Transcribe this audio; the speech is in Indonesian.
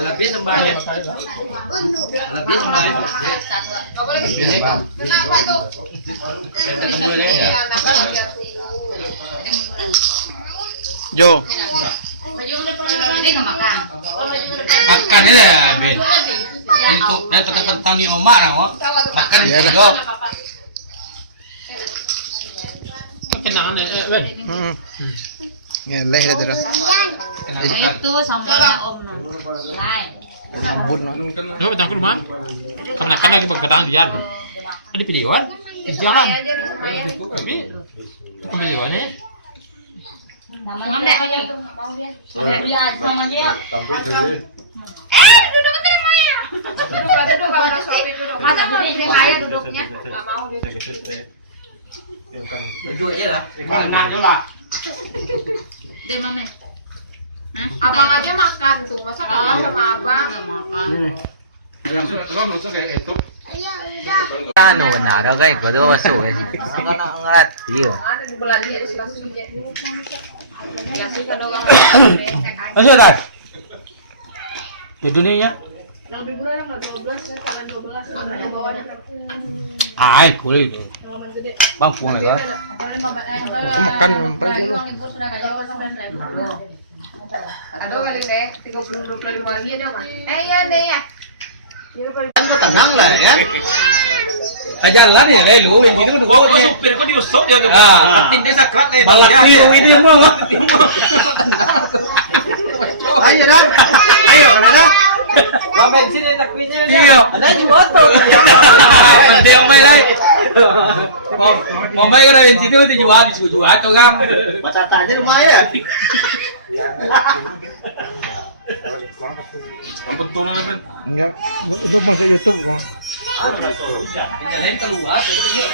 Lebih sembahyang. Lebih sembahyang. Nggak boleh ke sini. Kenapa tuh? Jo. Ini nggak makan. Makan ya, Ben. Itu tekan kentang ni omak lah, makan itu jo. Kenangan Ben. Ngeleh dah terus. Itu sambalnya Om. Lain. Sambut no. Enggak betang ke rumah. Karena kan lagi bergedang dia. Ada videoan? Jangan. Tapi videoannya Namanya. Dia sama dia. Duduk ke Maya. Duduk. Masa mau istri Maya duduknya? Nggak mau dia. Berdua aja lah. mana juga. Di mana? Abang aja makan tuh, masa kalah sama abang? Ano na daw kay ko daw masuk eh. Saka na ngat. Iya. Ada di belah dia di sebelah sini dia. Ya sih kalau orang Masuk dah. Di dunia. yang lebih murah yang 12 kan, kalian 12 yang bawahnya kan. Ai, kulit itu. Yang lumayan gede. Bang puang lagi. Lagi uang libur sudah gak jauh sampai 1.000. Ada kali deh, 30-25 lagi ada Bang. Iya deh ya. Kan tenang lah ya. Jalan ya, lu yang ini kan gua supir kok diusap ya. Penting dia sakrat nih. Balak biru ini mah. Ayo dah. Ayo kamera. Bang sini nak kuenya. Iya. Ada di motor. Penting mai lai. Mau mai ko na yung sitio ti jual di jual to gam. Batata aja lumayan. Betul na naman. Enggak. Ito mo sa YouTube ko. Pinjalain keluar, itu dia.